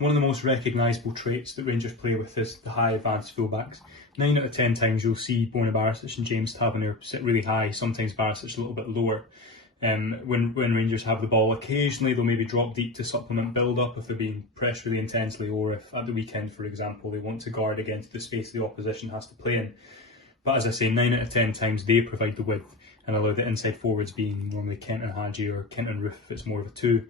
One of the most recognisable traits that Rangers play with is the high advanced fullbacks. 9 out of 10 times you'll see Borna Barisic and James Tavernier sit really high, sometimes Barisic a little bit lower. When Rangers have the ball, occasionally they'll maybe drop deep to supplement build-up if they're being pressed really intensely, or if at the weekend, for example, they want to guard against the space the opposition has to play in. But as I say, 9 out of 10 times they provide the width and allow the inside forwards, being normally Kent and Hadji or Kent and Roof if it's more of a 2,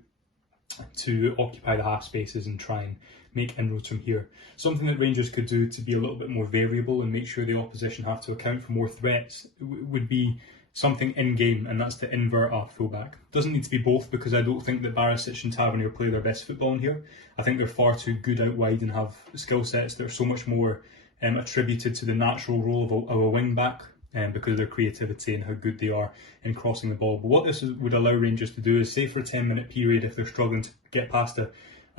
to occupy the half spaces and try and make inroads from here. Something that Rangers could do to be a little bit more variable and make sure the opposition have to account for more threats would be something in-game, and that's to invert a fullback. Doesn't need to be both, because I don't think that Barisic and Tavernier play their best football in here. I think they're far too good out wide and have skill sets that are so much more attributed to the natural role of a wing-back, because of their creativity and how good they are in crossing the ball. But what this would allow Rangers to do is, say for a 10-minute period, if they're struggling to get past a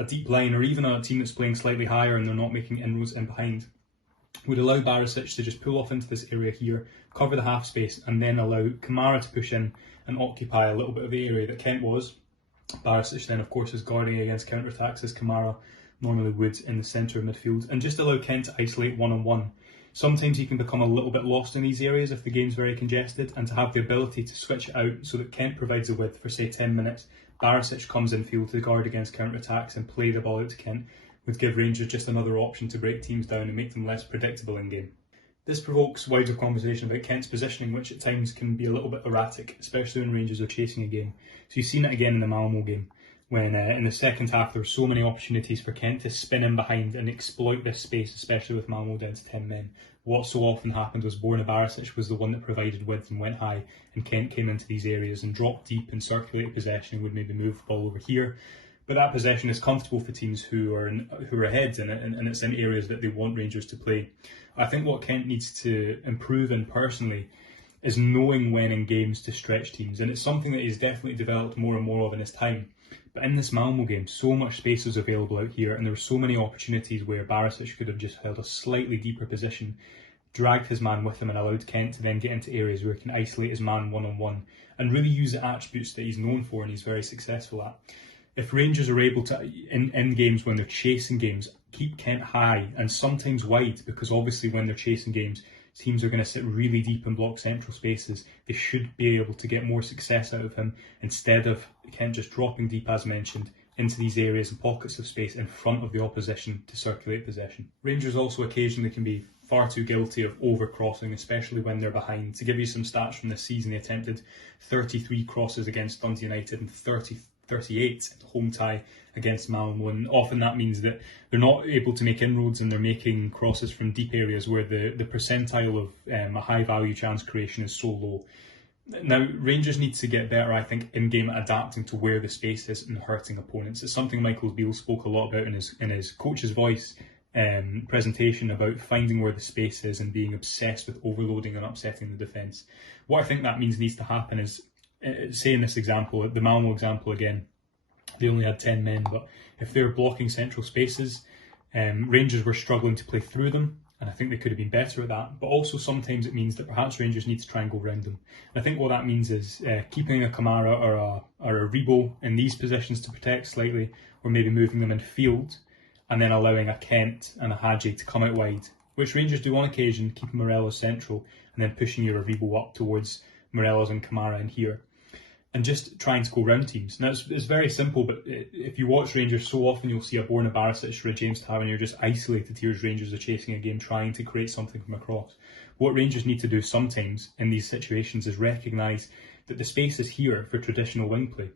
deep line, or even a team that's playing slightly higher and they're not making inroads in behind, would allow Barisic to just pull off into this area here, cover the half space, and then allow Kamara to push in and occupy a little bit of the area that Kent was. Barisic then, of course, is guarding against counter-attacks as Kamara normally would in the centre of midfield, and just allow Kent to isolate one-on-one. Sometimes he can become a little bit lost in these areas if the game's very congested, and to have the ability to switch it out so that Kent provides the width for, say, 10 minutes, Barisic comes in field to guard against counter-attacks and play the ball out to Kent, would give Rangers just another option to break teams down and make them less predictable in game. This provokes wider conversation about Kent's positioning, which at times can be a little bit erratic, especially when Rangers are chasing a game. So you've seen it again in the Malmo game, when in the second half there were so many opportunities for Kent to spin in behind and exploit this space, especially with Malmo down to 10 men. What so often happened was Borna Barisic was the one that provided width and went high, and Kent came into these areas and dropped deep and circulated possession and would maybe move the ball over here. But that possession is comfortable for teams who are ahead, and it's in areas that they want Rangers to play. I think what Kent needs to improve in personally is knowing when in games to stretch teams, and it's something that he's definitely developed more and more of in his time. But in this Malmo game, so much space was available out here, and there were so many opportunities where Barisic could have just held a slightly deeper position, dragged his man with him, and allowed Kent to then get into areas where he can isolate his man one-on-one and really use the attributes that he's known for and he's very successful at. If Rangers are able to, in games when they're chasing games, keep Kent high and sometimes wide, because obviously when they're chasing games, teams are going to sit really deep and block central spaces, they should be able to get more success out of him, instead of Kent just dropping deep, as mentioned, into these areas and pockets of space in front of the opposition to circulate possession. Rangers also occasionally can be far too guilty of over-crossing, especially when they're behind. To give you some stats from this season, they attempted 33 crosses against Dundee United and 38 home tie against Malmo, and often that means that they're not able to make inroads and they're making crosses from deep areas where the percentile of a high value chance creation is so low. Now, Rangers need to get better, I think, in game at adapting to where the space is and hurting opponents. It's something Michael Beale spoke a lot about in his coach's voice presentation, about finding where the space is and being obsessed with overloading and upsetting the defence. What I think that means needs to happen is, say in this example, the Malmo example again, they only had 10 men, but if they were blocking central spaces, Rangers were struggling to play through them, and I think they could have been better at that. But also sometimes it means that perhaps Rangers need to try and go around them. And I think what that means is keeping a Kamara or a Rebo in these positions to protect slightly, or maybe moving them in field, and then allowing a Kent and a Hadji to come out wide, which Rangers do on occasion, keeping Morelos central, and then pushing your Rebo up towards Morelos and Kamara in here, and just trying to go round teams. Now, it's very simple, but if you watch Rangers, so often you'll see a Borna Barisic or a James Tavernier just isolated here as Rangers are chasing a game, trying to create something from across. What Rangers need to do sometimes in these situations is recognise that the space is here for traditional wing play.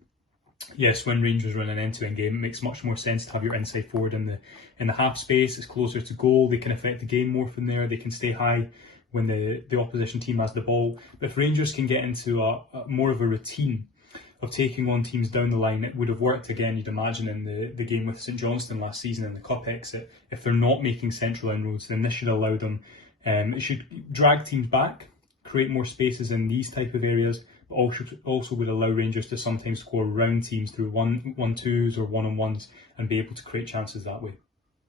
Yes, when Rangers run an end-to-end game, it makes much more sense to have your inside forward in the half space. It's closer to goal, they can affect the game more from there, they can stay high when the opposition team has the ball. But if Rangers can get into a more of a routine of taking on teams down the line, it would have worked again, you'd imagine, in the game with St Johnstone last season in the cup exit. If they're not making central inroads, then this should allow them, it should drag teams back, create more spaces in these type of areas, but also would allow Rangers to sometimes score round teams through 1-2s or 1-on-1s and be able to create chances that way.